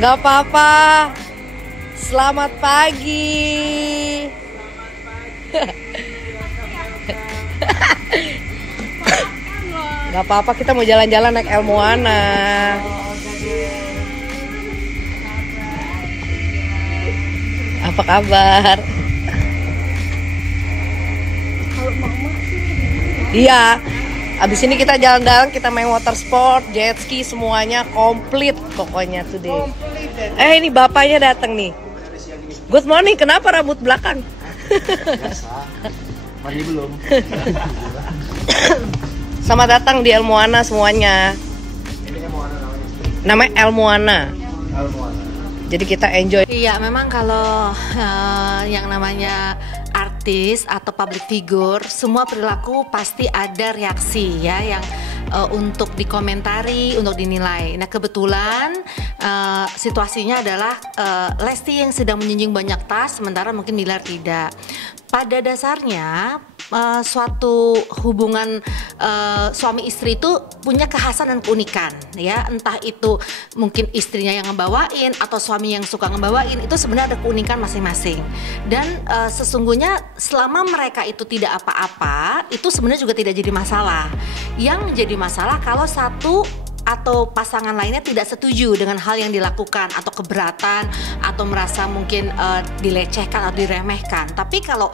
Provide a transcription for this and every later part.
Gak apa-apa. Selamat pagi. Gak apa-apa, kita mau jalan-jalan naik El Moana. Apa kabar? Iya. Abis ini kita jalan-jalan, kita main water sport, jet ski, semuanya komplit pokoknya today. Ini bapaknya datang nih. Good morning, kenapa rambut belakang? Biasa, mandi belum. Selamat datang di El Moana semuanya. Ini Moana Namanya El Moana. Moana. Jadi kita enjoy. Iya, memang kalau yang namanya artis atau public figure, semua perilaku pasti ada reaksi ya yang untuk dikomentari, untuk dinilai. Nah kebetulan situasinya adalah Lesti yang sedang menjunjung banyak tas, sementara mungkin Bilar tidak. Pada dasarnya suatu hubungan suami istri itu punya kekhasan dan keunikan ya, entah itu mungkin istrinya yang ngebawain atau suami yang suka ngebawain, itu sebenarnya ada keunikan masing-masing. Dan sesungguhnya selama mereka itu tidak apa-apa, itu sebenarnya juga tidak jadi masalah. Yang jadi masalah kalau satu atau pasangan lainnya tidak setuju dengan hal yang dilakukan atau keberatan atau merasa mungkin dilecehkan atau diremehkan. Tapi kalau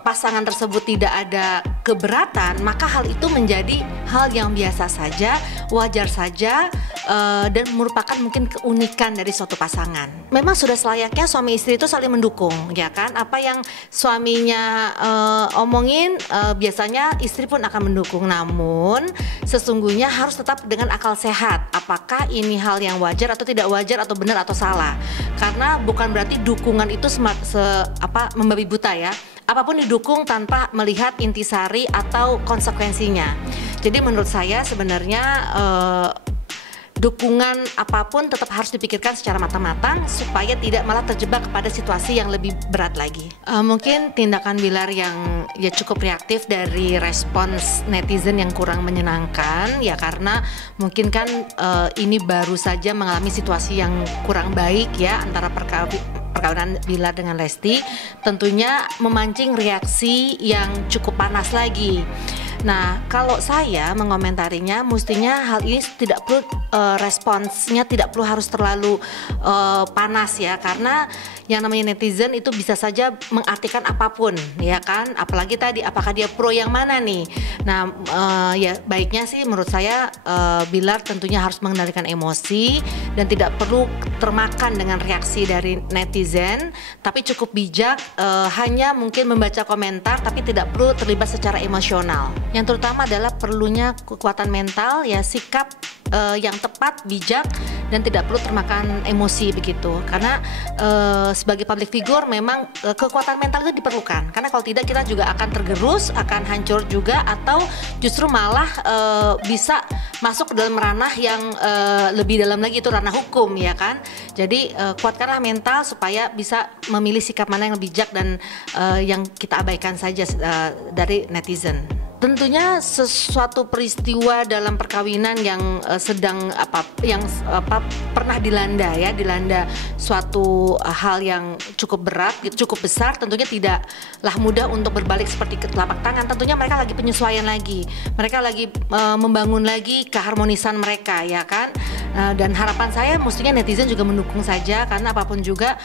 pasangan tersebut tidak ada keberatan, maka hal itu menjadi hal yang biasa saja, wajar saja, dan merupakan mungkin keunikan dari suatu pasangan. Memang sudah selayaknya suami istri itu saling mendukung, ya kan? Apa yang suaminya omongin, biasanya istri pun akan mendukung. Namun sesungguhnya harus tetap dengan akal sehat. Apakah ini hal yang wajar atau tidak wajar, atau benar atau salah? Karena bukan berarti dukungan itu membabi buta ya. Apapun didukung tanpa melihat intisari atau konsekuensinya. Jadi menurut saya sebenarnya dukungan apapun tetap harus dipikirkan secara matang-matang supaya tidak malah terjebak pada situasi yang lebih berat lagi. Mungkin tindakan Bilar yang ya cukup reaktif dari respons netizen yang kurang menyenangkan ya, karena mungkin kan ini baru saja mengalami situasi yang kurang baik ya antara perkawinan Bilar dengan Lesti, tentunya memancing reaksi yang cukup panas lagi. Nah, kalau saya mengomentarinya, mestinya hal ini tidak perlu responsnya tidak perlu harus terlalu panas ya, karena yang namanya netizen itu bisa saja mengartikan apapun, ya kan? Apalagi tadi, apakah dia pro yang mana nih? Nah, ya baiknya sih menurut saya Bilar tentunya harus mengendalikan emosi dan tidak perlu termakan dengan reaksi dari netizen, tapi cukup bijak, hanya mungkin membaca komentar, tapi tidak perlu terlibat secara emosional. Yang terutama adalah perlunya kekuatan mental ya, sikap yang tepat, bijak, dan tidak perlu termakan emosi begitu. Karena sebagai public figure memang kekuatan mental itu diperlukan. Karena kalau tidak kita juga akan tergerus, akan hancur juga, atau justru malah bisa masuk ke dalam ranah yang lebih dalam lagi, itu ranah hukum ya kan. Jadi kuatkanlah mental supaya bisa memilih sikap mana yang bijak dan yang kita abaikan saja dari netizen. Tentunya sesuatu peristiwa dalam perkawinan yang pernah dilanda suatu hal yang cukup berat, cukup besar, tentunya tidaklah mudah untuk berbalik seperti ke telapak tangan. Tentunya mereka lagi penyesuaian lagi, mereka lagi membangun lagi keharmonisan mereka ya kan. Dan harapan saya mestinya netizen juga mendukung saja, karena apapun juga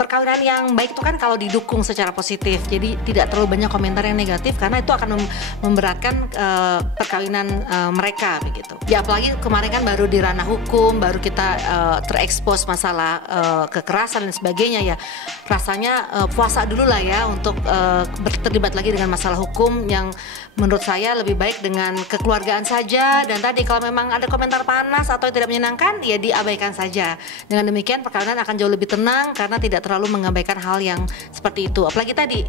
perkawinan yang baik itu kan kalau didukung secara positif. Jadi tidak terlalu banyak komentar yang negatif, karena itu akan memberatkan perkawinan mereka begitu. Ya apalagi kemarin kan baru di ranah hukum, baru kita terekspos masalah kekerasan dan sebagainya ya. Rasanya puasa dulu lah ya untuk terlibat lagi dengan masalah hukum yang menurut saya lebih baik dengan kekeluargaan saja. Dan tadi kalau memang ada komentar panas atau tidak menyenangkan ya diabaikan saja. Dengan demikian perkawinan akan jauh lebih tenang, karena tidak terlalu mengabaikan hal yang seperti itu. Apalagi tadi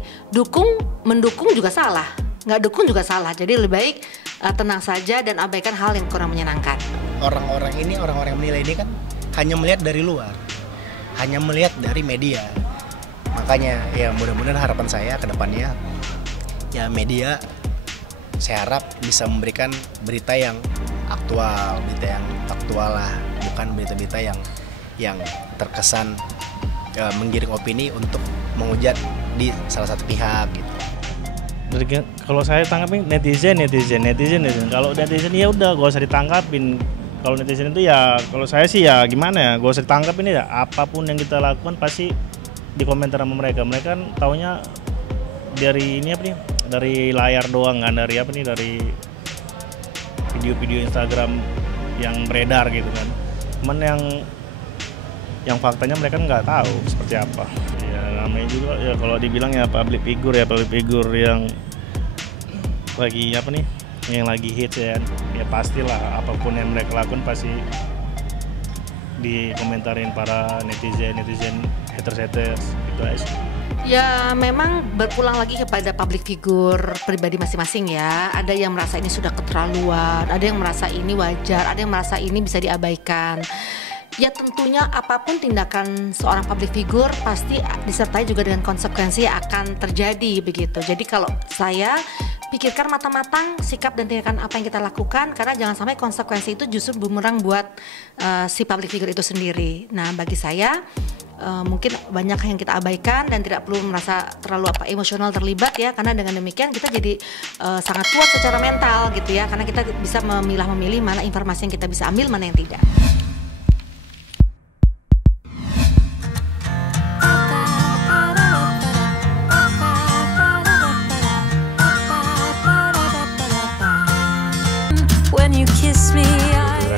mendukung juga salah, nggak dukung juga salah. Jadi lebih baik tenang saja dan abaikan hal yang kurang menyenangkan. Orang-orang yang menilai ini kan hanya melihat dari luar, hanya melihat dari media. Makanya ya mudah-mudahan harapan saya ke depannya ya media, saya harap bisa memberikan berita yang aktual lah, bukan berita-berita yang yang terkesan menggiring opini untuk menghujat di salah satu pihak gitu. Kalau saya tanggapin netizen. Kalau netizen ya udah gak usah ditangkapin. Kalau netizen itu ya, kalau saya sih ya gimana ya, gak usah ditangkapin ya. Apapun yang kita lakukan pasti dikomentar sama mereka. Mereka kan taunya dari ini apa nih? Dari layar doang kan, dari apa nih? Dari video-video Instagram yang beredar gitu kan. Cuman yang faktanya mereka nggak tahu seperti apa. Ya namanya juga ya kalau dibilang ya public figure yang lagi apa nih, yang lagi hits ya pastilah apapun yang mereka lakukan pasti dikomentarin para netizen haters gitu aja. Ya memang berpulang lagi kepada public figure pribadi masing-masing ya. Ada yang merasa ini sudah keterlaluan, ada yang merasa ini wajar, ada yang merasa ini bisa diabaikan. Ya tentunya apapun tindakan seorang public figure pasti disertai juga dengan konsekuensi yang akan terjadi begitu. Jadi kalau saya pikirkan matang-matang sikap dan tindakan apa yang kita lakukan, karena jangan sampai konsekuensi itu justru bumerang buat si public figure itu sendiri. Nah bagi saya mungkin banyak yang kita abaikan dan tidak perlu merasa terlalu emosional terlibat ya, karena dengan demikian kita jadi sangat kuat secara mental gitu ya, karena kita bisa memilih mana informasi yang kita bisa ambil, mana yang tidak.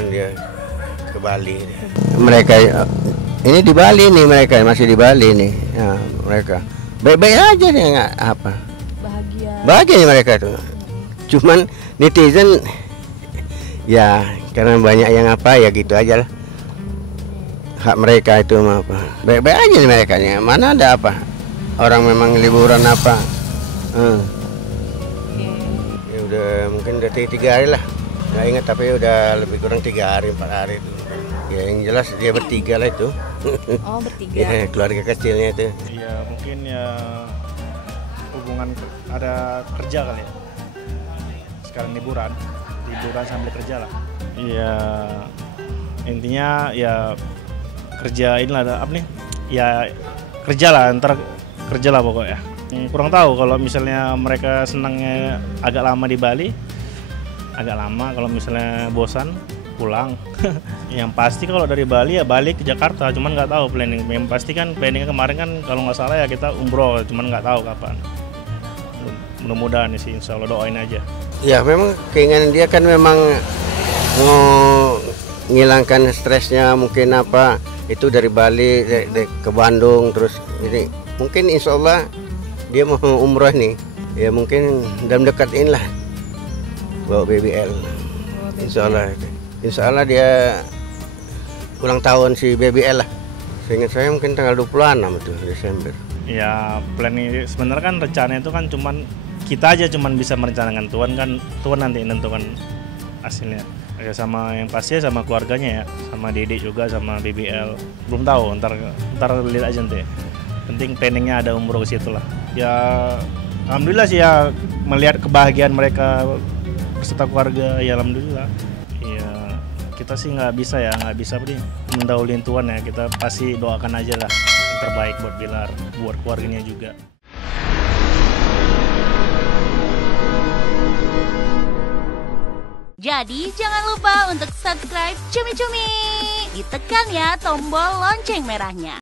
Dia ke Bali. Mereka ini di Bali nih, mereka masih di Bali nih. Ya, mereka baik-baik aja nih, nggak apa. Bahagia mereka tuh. Cuman netizen ya karena banyak yang apa ya gitu aja lah. Hak mereka itu mah apa. Baik-baik aja nih mereka nya. Mana ada apa. Orang memang liburan apa. Ya udah mungkin udah 3 hari lah. Nggak ingat tapi udah lebih kurang 3 hari 4 hari itu. Ya yang jelas dia bertiga lah itu. Oh bertiga. Ya keluarga kecilnya itu. Ya mungkin ya hubungan ada kerja kali ya. Sekarang liburan sambil kerja lah. Iya intinya ya kerja inilah apa nih? Ya kerja lah, ntar kerja lah pokoknya. Kurang tahu kalau misalnya mereka senangnya agak lama di Bali. Agak lama, kalau misalnya bosan pulang. Yang pasti kalau dari Bali ya balik ke Jakarta, cuman nggak tahu planning. Yang pasti kan planningnya kemarin kan kalau nggak salah ya kita umroh, cuman nggak tahu kapan. Mudah-mudahan sih, insya Allah doain aja. Ya memang keinginan dia kan memang mau menghilangkan stresnya mungkin apa itu dari Bali ke Bandung terus ini mungkin insya Allah dia mau umroh nih ya mungkin dalam dekat inilah bawa BBL. Insya Allah dia ulang tahun si BBL lah. Seingat saya mungkin tanggal 26 itu Desember. Ya plan ini sebenarnya kan rencana itu kan cuman kita aja cuman bisa merencanakan, Tuhan nanti nentukan hasilnya. Ya sama yang pasti sama keluarganya ya, sama Dedek juga sama BBL. Belum tahu, ntar lihat aja nanti. Penting planningnya ada umroh ke situ lah. Ya alhamdulillah sih ya melihat kebahagiaan mereka beserta keluarga ya alhamdulillah. Ya kita sih nggak bisa mendahuluin Tuhan ya, kita pasti doakan aja lah yang terbaik buat Bilar, buat keluarganya juga. Jadi jangan lupa untuk subscribe Cumi Cumi, ditekan ya tombol lonceng merahnya.